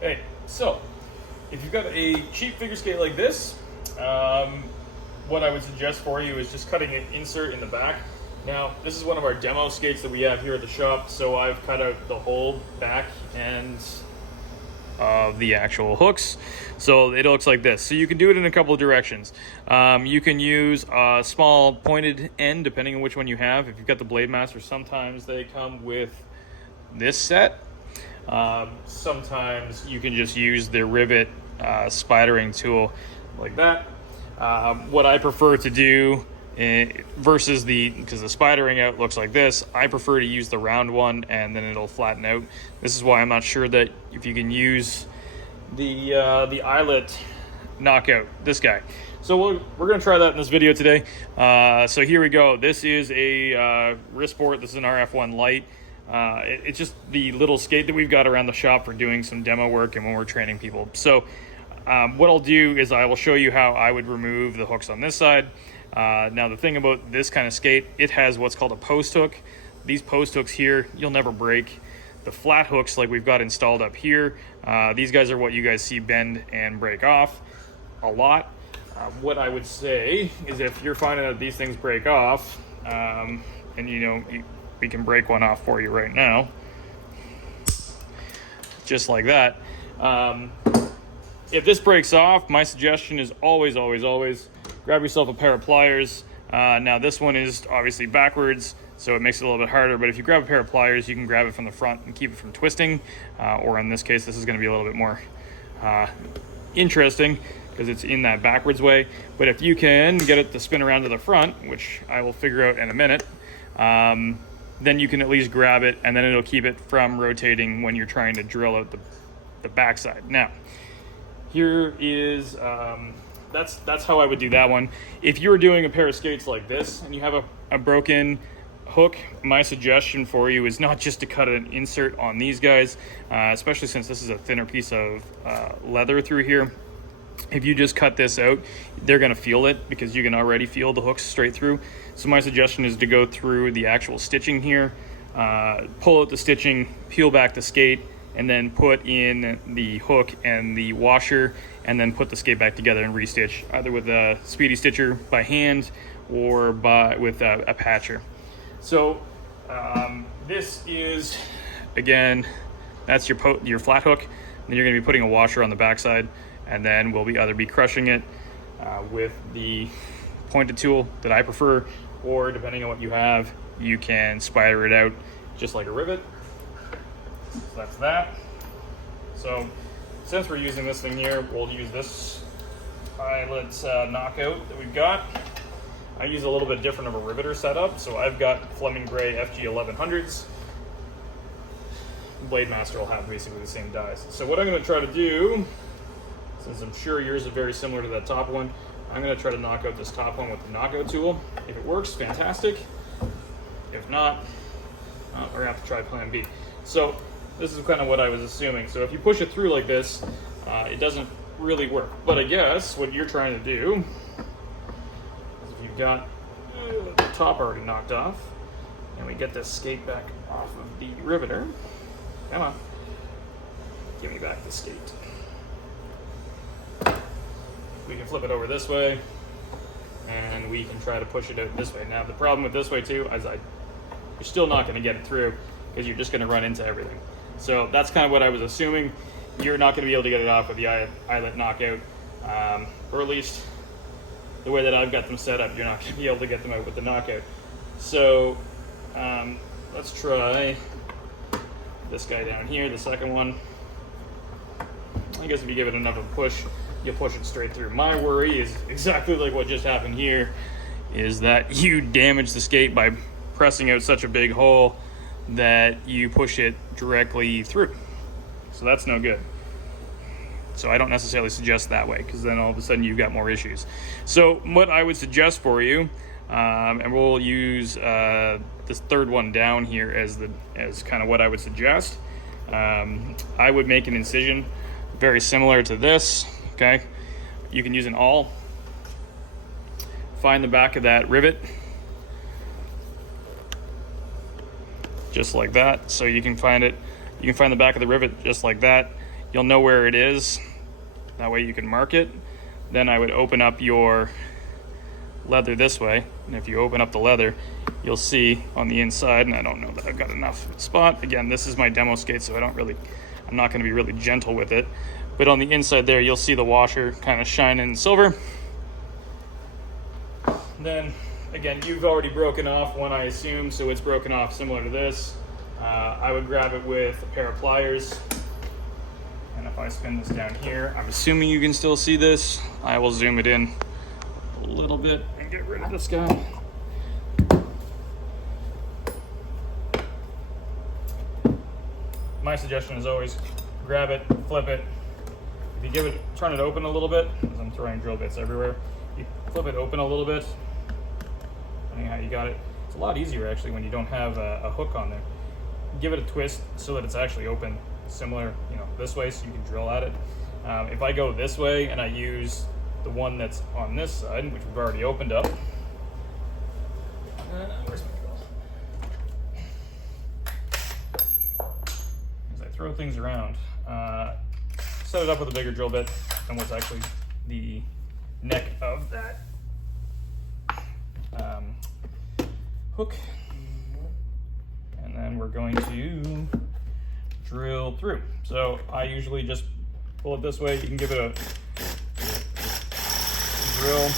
Hey, so if you've got a cheap figure skate like this, what I would suggest for you is just cutting an insert in the back. Now, this is one of our demo skates that we have here at the shop, so I've cut out the whole back end of the actual hooks, so it looks like this. So you can do it in a couple of directions. You can use a small pointed end, depending on which one you have. If you've got the Blade Master, sometimes they come with this set. Sometimes you can just use the rivet spidering tool like that. What I prefer to do versus because the spidering out looks like this, I prefer to use the round one and then it'll flatten out. This is why I'm not sure that if you can use the eyelet knockout, this guy. So we're going to try that in this video today. So here we go. This is a wrist board. This is an RF1 light. It's just the little skate that we've got around the shop for doing some demo work and when we're training people. So what I'll do is I will show you how I would remove the hooks on this side. Now the thing about this kind of skate, it has what's called a post hook. These post hooks here, you'll never break. The flat hooks like we've got installed up here, these guys are what you guys see bend and break off a lot. What I would say is if you're finding that these things break off, and we can break one off for you right now, just like that. If this breaks off, my suggestion is always grab yourself a pair of pliers. Now this one is obviously backwards, so it makes it a little bit harder, but if you grab a pair of pliers, you can grab it from the front and keep it from twisting, or in this case, this is gonna be a little bit more interesting because it's in that backwards way. But if you can get it to spin around to the front, which I will figure out in a minute, then you can at least grab it and then it'll keep it from rotating when you're trying to drill out the backside. Now, here is, that's how I would do that one. If you're doing a pair of skates like this and you have a broken hook, my suggestion for you is not just to cut an insert on these guys, especially since this is a thinner piece of leather through here. If you just cut this out, they're going to feel it because you can already feel the hooks straight through. So my suggestion is to go through the actual stitching here, pull out the stitching, peel back the skate, and then put in the hook and the washer, and then put the skate back together and restitch, either with a speedy stitcher by hand or with a patcher. So this is, again, that's your flat hook. Then you're going to be putting a washer on the backside, and then we'll either be crushing it with the pointed tool that I prefer, or depending on what you have, you can spider it out just like a rivet. So that's that. So since we're using this thing here, we'll use this eyelet knockout that we've got. I use a little bit different of a riveter setup, so I've got Fleming Gray FG1100s. Blade Master will have basically the same dies. So what I'm going to try to do, since I'm sure yours is very similar to that top one, I'm going to try to knock out this top one with the knockout tool. If it works, fantastic. If not, we're going to have to try plan B. So this is kind of what I was assuming. So if you push it through like this, it doesn't really work. But I guess what you're trying to do is if you've got the top already knocked off, and we get this skate back off of the riveter. Come on, give me back the skate. We can flip it over this way, and we can try to push it out this way. Now the problem with this way too is you're still not going to get it through because you're just going to run into everything. So that's kind of what I was assuming. You're not going to be able to get it off with the eyelet knockout, or at least the way that I've got them set up, you're not going to be able to get them out with the knockout. So let's try this guy down here, the second one. I guess if you give it enough of a push, you'll push it straight through. My worry is exactly like what just happened here, is that you damage the skate by pressing out such a big hole that you push it directly through. So that's no good. So I don't necessarily suggest that way, because then all of a sudden you've got more issues. So what I would suggest for you, and we'll use this third one down here as kind of what I would suggest. I would make an incision very similar to this. Okay, you can use an awl. Find the back of that rivet, just like that. So you can find it. You can find the back of the rivet just like that. you'll know where it is. That way you can mark it. Then I would open up your leather this way, and if you open up the leather, you'll see on the inside, and I don't know that I've got enough spot. Again, this is my demo skate, so I'm not going to be really gentle with it. But on the inside there, you'll see the washer kind of shine in silver. Then, again, you've already broken off one, I assume, so it's broken off similar to this. I would grab it with a pair of pliers. And if I spin this down here, I'm assuming you can still see this. I will zoom it in a little bit and get rid of this guy. My suggestion is always grab it, flip it. If you turn it open a little bit, because I'm throwing drill bits everywhere, you flip it open a little bit, depending on how you got it. It's a lot easier actually when you don't have a hook on there. Give it a twist so that it's actually open, similar, this way, so you can drill at it. If I go this way and I use the one that's on this side, which we've already opened up, where's my drill? As I throw things around, set it up with a bigger drill bit than what's actually the neck of that hook. And then we're going to drill through. So I usually just pull it this way. You can give it a drill on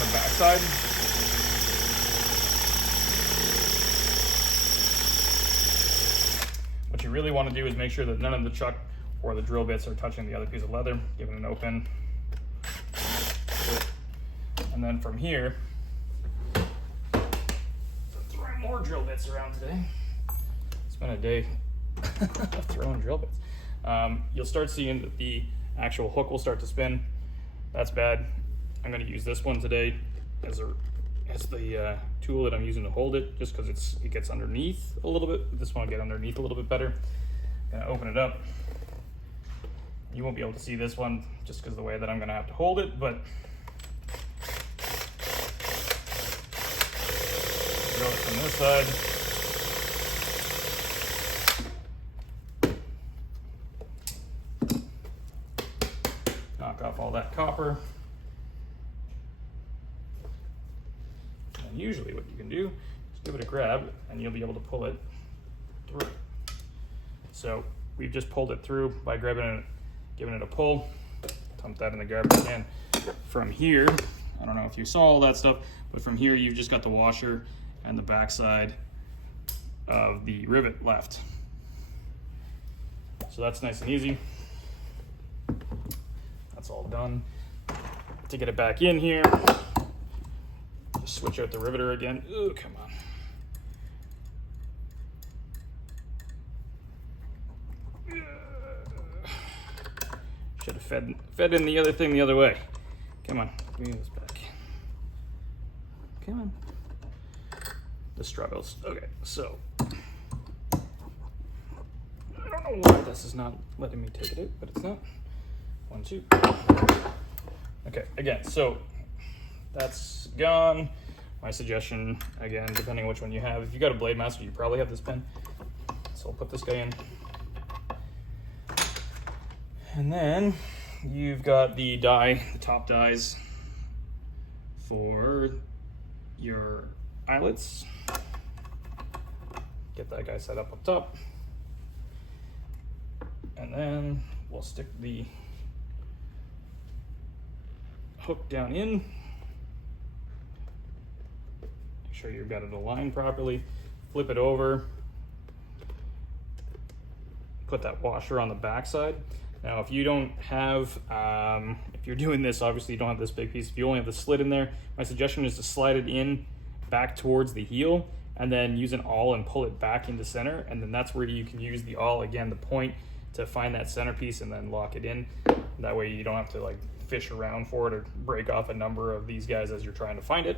the backside. What you really want to do is make sure that none of the chuck or the drill bits are touching the other piece of leather. Give it an open. And then from here, throwing more drill bits around today. It's been a day of throwing drill bits. You'll start seeing that the actual hook will start to spin. That's bad. I'm going to use this one today as the tool that I'm using to hold it, just because it gets underneath a little bit. This one will get underneath a little bit better. Gonna open it up. You won't be able to see this one just because of the way that I'm going to have to hold it, but drill it from this side. Knock off all that copper. And usually what you can do is give it a grab and you'll be able to pull it through. So we've just pulled it through by grabbing it, giving it a pull. Dump that in the garbage can. From here, I don't know if you saw all that stuff, but from here you've just got the washer and the backside of the rivet left. So that's nice and easy. That's all done. To get it back in here, just switch out the riveter again. Ooh, come on. Should have fed in the other thing the other way. Come on, give me this back. Come on. The struggles. Okay, so I don't know why this is not letting me take it out, but it's not. 1, 2. Okay, again, so that's gone. My suggestion, again, depending on which one you have, if you got a Blade Master, you probably have this pin. So I'll put this guy in. And then you've got the die, the top dies for your eyelets. Get that guy set up top. And then we'll stick the hook down in. Make sure you've got it aligned properly. Flip it over. Put that washer on the back side. Now, if you don't have, if you're doing this, obviously you don't have this big piece. If you only have the slit in there, my suggestion is to slide it in back towards the heel and then use an awl and pull it back into center. And then that's where you can use the awl, again, the point, to find that centerpiece and then lock it in. That way you don't have to like fish around for it or break off a number of these guys as you're trying to find it.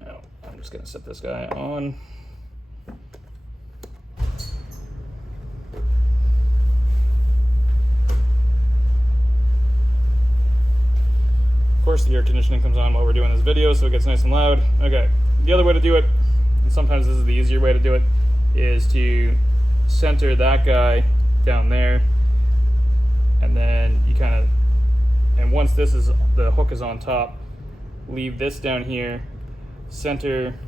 Now, I'm just gonna set this guy on. Of course, the air conditioning comes on while we're doing this video, so it gets nice and loud. Okay, the other way to do it, and sometimes this is the easier way to do it, is to center that guy down there, and then you kind of, and once this is, the hook is on top, leave this down here, center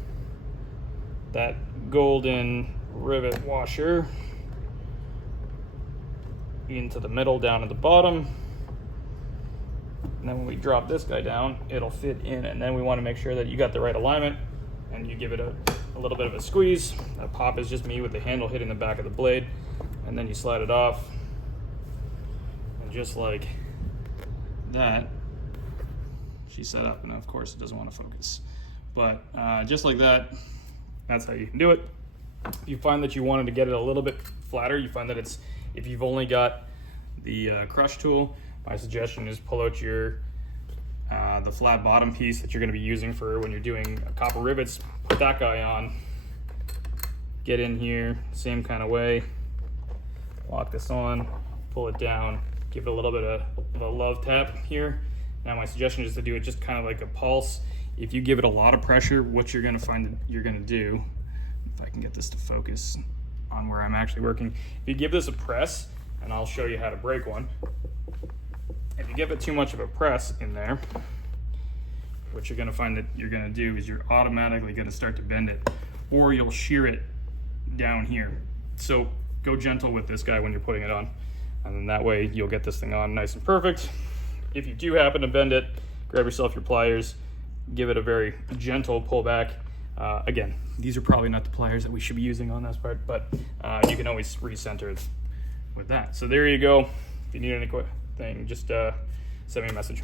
that golden rivet washer into the middle down at the bottom. And then when we drop this guy down, it'll fit in. And then we want to make sure that you got the right alignment, and you give it a little bit of a squeeze. A pop is just me with the handle hitting the back of the blade, and then you slide it off. And just like that, she's set up, and of course it doesn't want to focus. But just like that, that's how you can do it. If you find that you wanted to get it a little bit flatter, you find that it's, if you've only got the crush tool, my suggestion is pull out your the flat bottom piece that you're going to be using for when you're doing copper rivets. Put that guy on, get in here, same kind of way, lock this on, pull it down, give it a little bit of a love tap here. Now my suggestion is to do it just kind of like a pulse. If you give it a lot of pressure, what you're going to find that you're going to do, if I can get this to focus on where I'm actually working, if you give this a press, and I'll show you how to break one. If you give it too much of a press in there, what you're going to find that you're going to do is you're automatically going to start to bend it, or you'll shear it down here. So go gentle with this guy when you're putting it on, and then that way you'll get this thing on nice and perfect. If you do happen to bend it, grab yourself your pliers, give it a very gentle pull back. Again, these are probably not the pliers that we should be using on this part, but you can always recenter it with that. So there you go. If you need anything, just send me a message.